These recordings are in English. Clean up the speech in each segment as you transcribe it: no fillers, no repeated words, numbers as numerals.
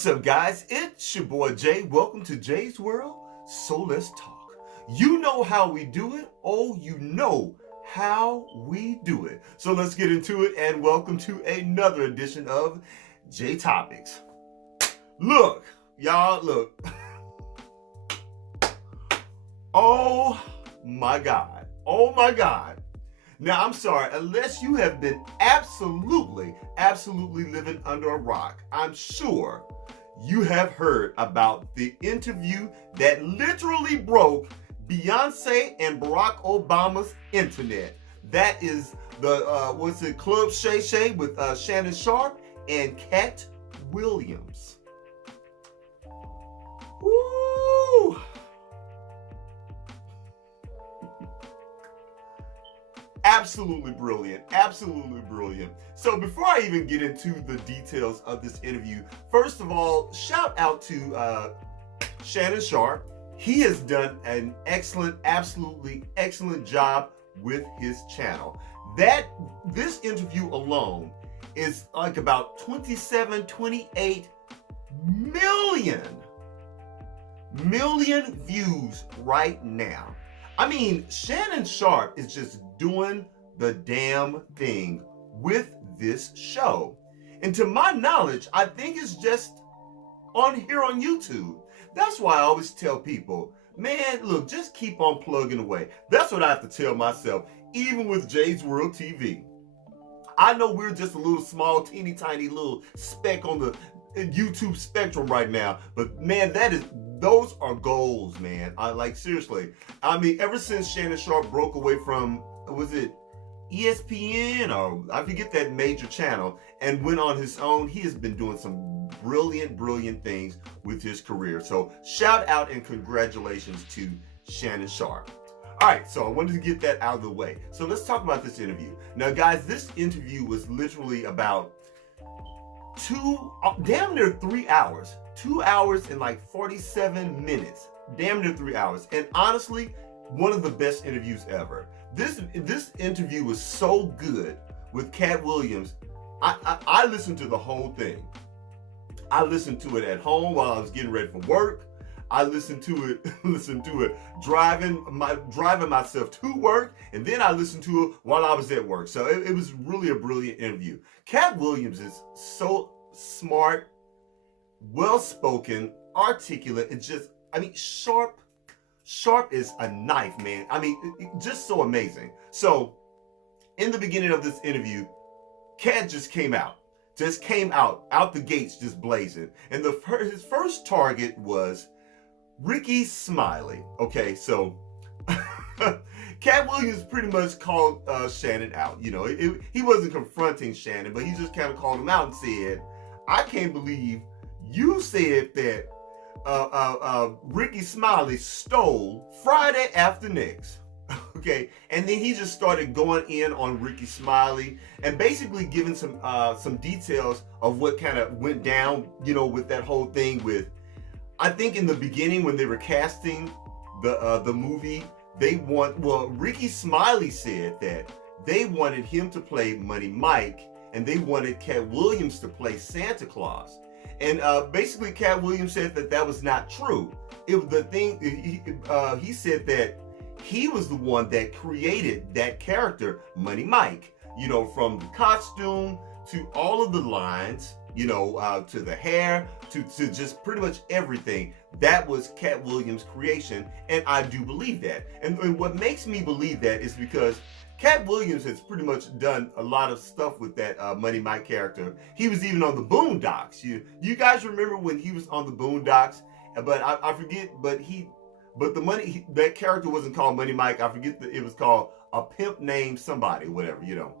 What's up, guys? It's your boy Jay. Welcome to Jay's World. So let's talk. You know how we do it. Oh, you know how we do it. So let's get into it, and welcome to another edition of J Topics. Look, y'all, look. Oh my God. Oh my God. Now, I'm sorry, unless you have been absolutely living under a rock, I'm sure you have heard about the interview that literally broke Beyonce and Barack Obama's internet. That is the, Club Shay Shay with Shannon Sharpe and KATT Williams. Woo! Absolutely brilliant. Absolutely brilliant. So before I even get into the details of this interview, first of all, shout out to Shannon Sharpe. He has done an excellent, absolutely excellent job with his channel. This interview alone is like about 28 million views right now. I mean, Shannon Sharpe is just doing the damn thing with this show. And to my knowledge, I think it's just on here on YouTube. That's why I always tell people, man, look, just keep on plugging away. That's what I have to tell myself, even with JaisWorldtv. I know we're just a little small, teeny tiny little speck on the YouTube spectrum right now, but man, those are goals, man. Seriously. I mean, ever since Shannon Sharpe broke away from, was it ESPN, or I forget that major channel, and went on his own, he has been doing some brilliant things with his career. So shout out and congratulations to Shannon Sharpe. All right, so I wanted to get that out of the way. So let's talk about this interview. Now, guys, this interview was literally about damn near 3 hours. 2 hours and like 47 minutes. Damn near 3 hours. And honestly, one of the best interviews ever. This interview was so good with KATT Williams. I listened to the whole thing. I listened to it at home while I was getting ready for work. I listened to it driving myself to work, and then I listened to it while I was at work. So it was really a brilliant interview. KATT Williams is so smart, well-spoken, articulate, and just, I mean, Sharpe is a knife, man. I mean, just so amazing. So in the beginning of this interview, KATT just came out the gates, just blazing. And his first target was Rickey Smiley. Okay, so KATT Williams pretty much called Shannon out. You know, he wasn't confronting Shannon, but he just kind of called him out and said, I can't believe you said that Rickey Smiley stole Friday After Next. Okay, and then he just started going in on Rickey Smiley and basically giving some details of what kind of went down, you know, with that whole thing with, I think in the beginning when they were casting the movie, Rickey Smiley said that they wanted him to play Money Mike and they wanted KATT Williams to play Santa Claus. And basically KATT Williams said that was not true. He said that he was the one that created that character, Money Mike, you know, from the costume to all of the lines, you know, to the hair, to just pretty much everything. That was KATT Williams' creation, and I do believe that. And what makes me believe that is because KATT Williams has pretty much done a lot of stuff with that Money Mike character. He was even on the Boondocks. You guys remember when he was on the Boondocks? But I forget, that character wasn't called Money Mike. I forget it was called a pimp named somebody, whatever, you know.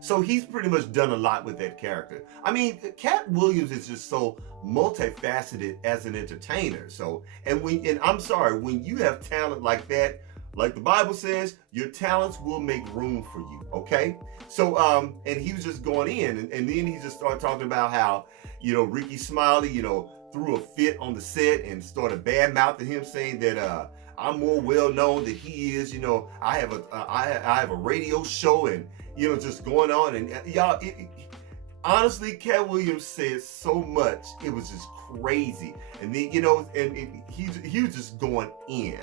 So he's pretty much done a lot with that character. I mean, KATT Williams is just so multifaceted as an entertainer. So, and I'm sorry, when you have talent like that, like the Bible says, your talents will make room for you, okay? So, and he was just going in, and then he just started talking about how, you know, Rickey Smiley, you know, threw a fit on the set and started bad-mouthing him, saying that I'm more well-known than he is. You know, I have a radio show, and, you know, just going on. And y'all, honestly, Katt Williams said so much, it was just crazy. And then, you know, and he was just going in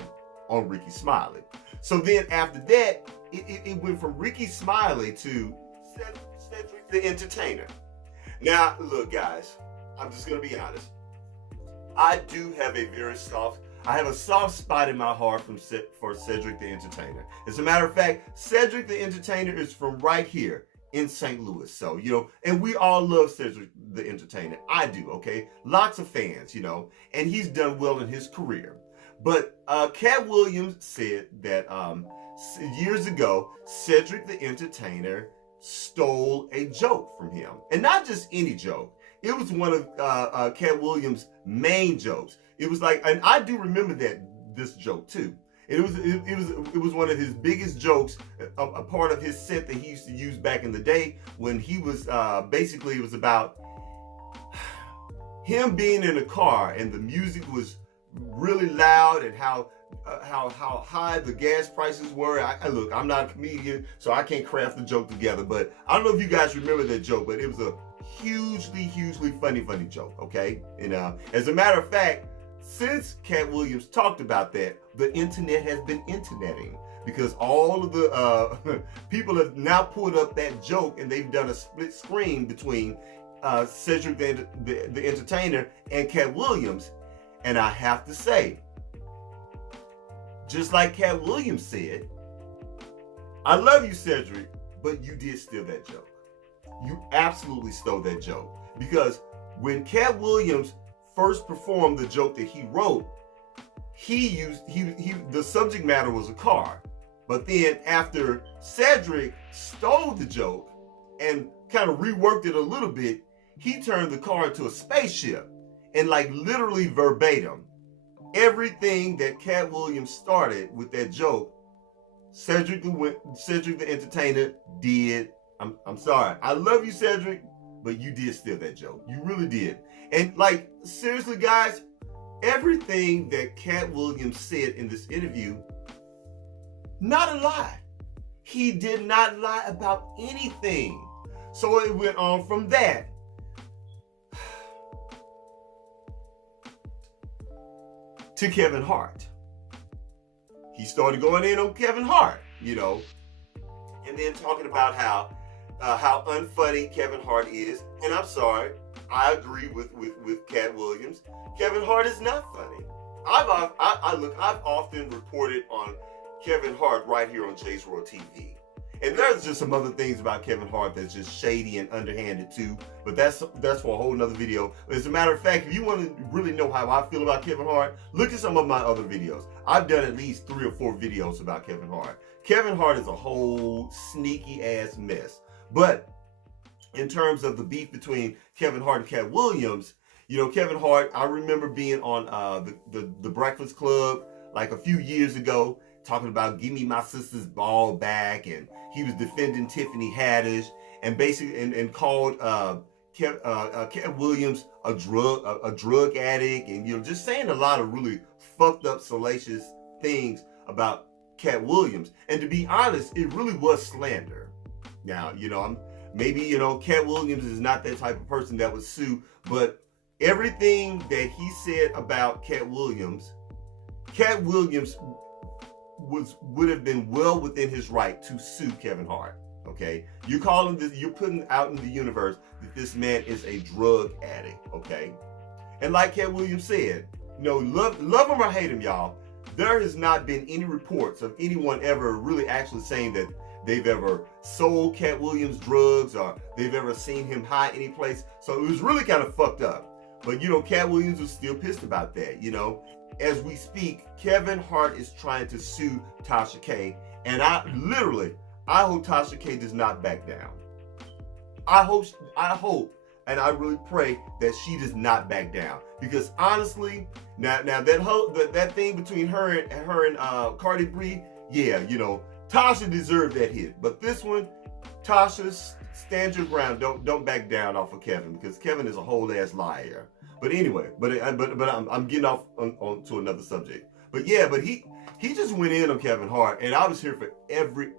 on Ricky Smiley. So then after that, it went from Ricky Smiley to Cedric the Entertainer. Now, look, guys, I'm just going to be honest. I do have I have a soft spot in my heart for Cedric the Entertainer. As a matter of fact, Cedric the Entertainer is from right here in St. Louis. So, you know, and we all love Cedric the Entertainer. I do, okay? Lots of fans, you know, and he's done well in his career. But Katt Williams said that years ago, Cedric the Entertainer stole a joke from him. And not just any joke. It was one of Katt Williams' main jokes. It was like, and I do remember this joke too. It was one of his biggest jokes, a part of his set that he used to use back in the day when he was basically, it was about him being in a car and the music was really loud and how high the gas prices were. Look, I'm not a comedian, so I can't craft the joke together, but I don't know if you guys remember that joke, but it was a hugely funny joke, okay? And as a matter of fact, since Katt Williams talked about that, the internet has been interneting because all of the people have now pulled up that joke and they've done a split screen between Cedric the Entertainer and Katt Williams. And I have to say, just like Katt Williams said, I love you, Cedric, but you did steal that joke. You absolutely stole that joke. Because when Katt Williams first performed the joke that he wrote, the subject matter was a car. But then after Cedric stole the joke and kind of reworked it a little bit, he turned the car into a spaceship. And like literally verbatim, everything that Katt Williams started with that joke, Cedric the Entertainer did. I'm sorry. I love you, Cedric, but you did steal that joke. You really did. And like, seriously, guys, everything that Katt Williams said in this interview, not a lie. He did not lie about anything. So it went on from that. To Kevin Hart. He started going in on Kevin Hart, you know, and then talking about how unfunny Kevin Hart is. And I'm sorry, I agree with Katt Williams. Kevin Hart is not funny. I've often reported on Kevin Hart right here on JaisWorldtv. And there's just some other things about Kevin Hart that's just shady and underhanded too, but that's for a whole nother video. As a matter of fact, if you want to really know how I feel about Kevin Hart, look at some of my other videos. I've done at least 3 or 4 videos about Kevin Hart. Kevin Hart is a whole sneaky ass mess. But in terms of the beef between Kevin Hart and Katt Williams, you know, Kevin Hart, I remember being on the Breakfast Club like a few years ago, talking about give me my sister's ball back, and he was defending Tiffany Haddish and basically and called Katt Williams a drug addict, and you know, just saying a lot of really fucked up, salacious things about Katt Williams. And to be honest, it really was slander. Now, you know, maybe, you know, Katt Williams is not that type of person that would sue, but everything that he said about Katt Williams would have been well within his right to sue Kevin Hart. Okay, you're putting out in the universe that this man is a drug addict. Okay, and like Katt Williams said, you know, love him or hate him, y'all, there has not been any reports of anyone ever really actually saying that they've ever sold Katt Williams drugs or they've ever seen him high any place. So it was really kind of fucked up. But you know, Katt Williams was still pissed about that. You know, as we speak, Kevin Hart is trying to sue Tasha K, and I hope Tasha K does not back down. I hope, and I really pray that she does not back down, because honestly, now that thing between her and Cardi B, yeah, you know, Tasha deserved that hit, but this one, Tasha, stand your ground. Don't back down off of Kevin, because Kevin is a whole ass liar. But anyway, but I'm getting off on to another subject. But yeah, but he just went in on Kevin Hart, and I was here for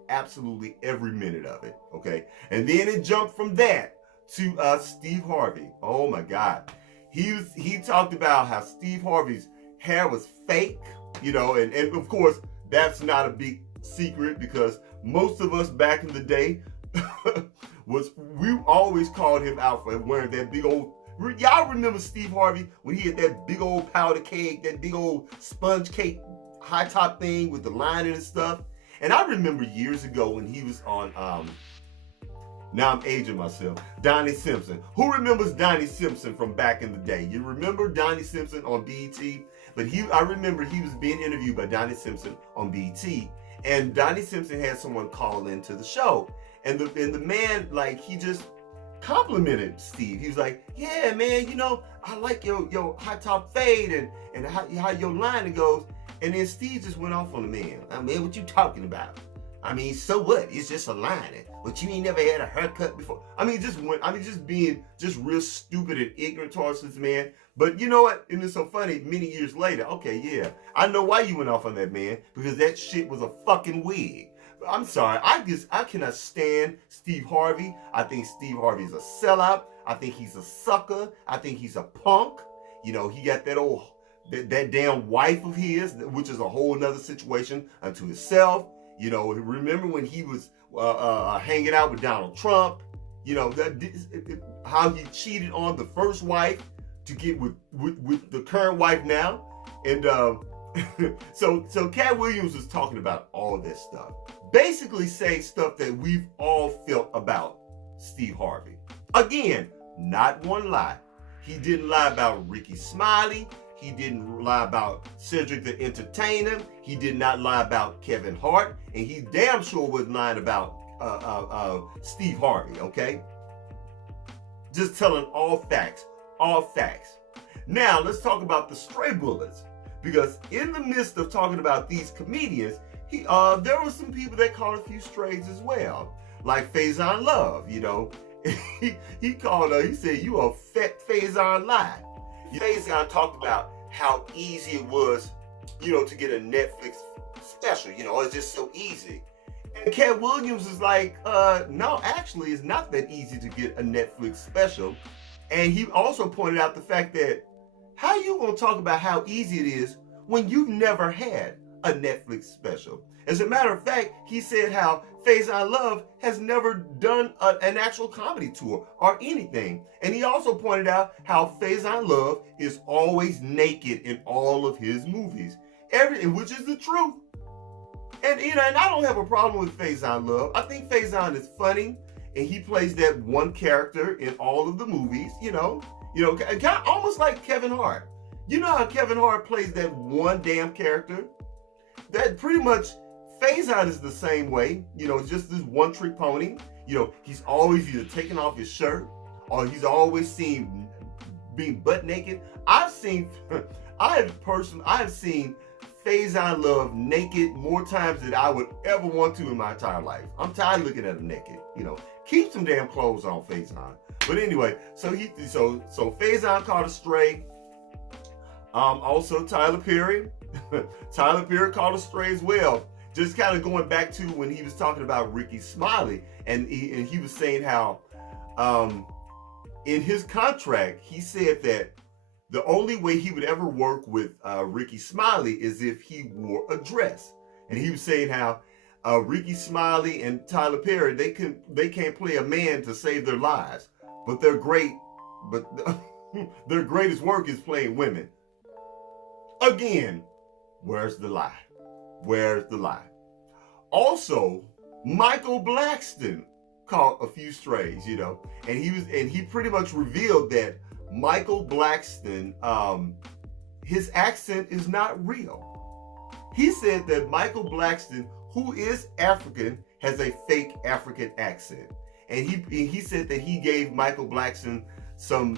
absolutely every minute of it. Okay, and then it jumped from that to Steve Harvey. Oh my God. He talked about how Steve Harvey's hair was fake, and of course, that's not a big secret because most of us back in the day we always called him out for wearing that big old. Y'all remember Steve Harvey when he had that big old powder cake, that big old sponge cake high top thing with the lining and stuff? And I remember years ago when he was on, now I'm aging myself, Donnie Simpson. Who remembers Donnie Simpson from back in the day? You remember Donnie Simpson on BET? But I remember he was being interviewed by Donnie Simpson on BET, and Donnie Simpson had someone call into the show, and the man, like, he just complimented Steve. He was like, yeah, man, I like your high top fade and how your lining goes. And then Steve just went off on the man. I mean, what you talking about? I mean, so what? It's just a lining. But you ain't never had a haircut before. Just being just real stupid and ignorant towards this man. But you know what? And it's so funny, many years later, okay, yeah, I know why you went off on that man, because that shit was a fucking wig. I'm sorry, I cannot stand Steve Harvey. I think Steve Harvey is a sellout. I think he's a sucker. I think he's a punk. He got that damn wife of his, which is a whole nother situation unto itself. Remember when he was hanging out with Donald Trump? How he cheated on the first wife to get with the current wife now. And so Katt Williams was talking about all this stuff. Basically saying stuff that we've all felt about Steve Harvey. Again, not one lie. He didn't lie about Ricky Smiley. He didn't lie about Cedric the Entertainer. He did not lie about Kevin Hart. And he damn sure wasn't lying about Steve Harvey, okay? Just telling all facts, all facts. Now, let's talk about the stray bullets. Because in the midst of talking about these comedians, there were some people that caught a few strays as well. Like Faison Love, he called her, he said, you a fat Faison lie. Faison talked about how easy it was, to get a Netflix special. It's just so easy. And Katt Williams is like, no, actually, it's not that easy to get a Netflix special. And he also pointed out the fact that, how you gonna talk about how easy it is when you've never had a Netflix special? As a matter of fact, he said how Faison Love has never done an actual comedy tour or anything. And he also pointed out how Faison Love is always naked in all of his movies, which is the truth. And I don't have a problem with Faison Love. I think Faison is funny, and he plays that one character in all of the movies. Almost like Kevin Hart. You know how Kevin Hart plays that one damn character? That pretty much Faison is the same way. Just this one trick pony. He's always either taking off his shirt or he's always seen being butt naked. I have seen Faison Love naked more times than I would ever want to in my entire life. I'm tired of looking at him naked. Keep some damn clothes on, Faison. But anyway, so Faison caught a stray. Also Tyler Perry. Tyler Perry caught a stray as well. Just kind of going back to when he was talking about Ricky Smiley, and he was saying how in his contract he said that the only way he would ever work with Ricky Smiley is if he wore a dress. And he was saying how Ricky Smiley and Tyler Perry, they can't play a man to save their lives, but their greatest work is playing women. Again, where's the lie? Where's the lie? Also, Michael Blackson caught a few strays, and he pretty much revealed that Michael Blackson, his accent is not real. He said that Michael Blackson, who is African, has a fake African accent. And he said that he gave Michael Blackson some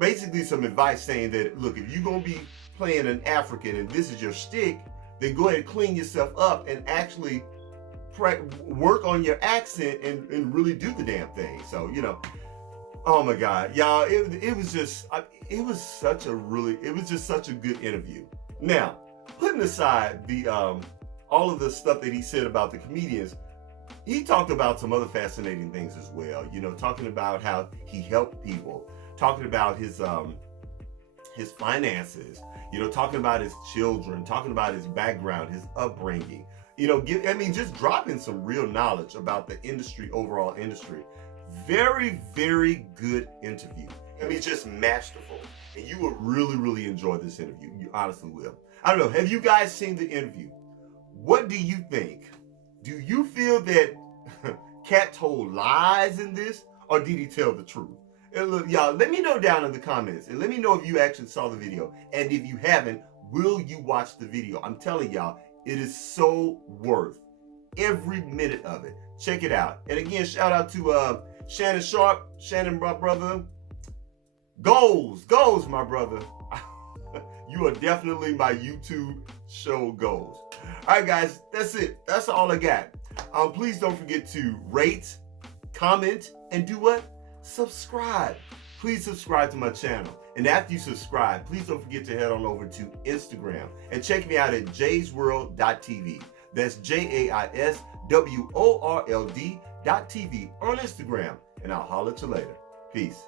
advice saying that, look, if you're going to be playing an African and this is your shtick, then go ahead and clean yourself up and actually work on your accent and really do the damn thing. So, oh my God, y'all, it was just such a good interview. Now, putting aside the all of the stuff that he said about the comedians, he talked about some other fascinating things as well. You know, talking about how he helped people, talking about his finances, you know, talking about his children, talking about his background, his upbringing. You know, just dropping some real knowledge about the industry, overall industry. Very, very good interview. I mean, just masterful. And you will really, really enjoy this interview. You honestly will. I don't know. Have you guys seen the interview? What do you think? Do you feel that KATT told lies in this, or did he tell the truth? And look, y'all, let me know down in the comments, and let me know if you actually saw the video. And if you haven't, will you watch the video? I'm telling y'all, it is so worth every minute of it. Check it out. And again, shout out to Shannon Sharp. Shannon, my brother. Goals, my brother. You are definitely my YouTube show goals. All right, guys, that's it. That's all I got. Please don't forget to rate, comment, and do what? Subscribe. Please subscribe to my channel. And after you subscribe, please don't forget to head on over to Instagram and check me out at JaisWorldtv. That's JaisWorld.tv on Instagram. And I'll holler at you later. Peace.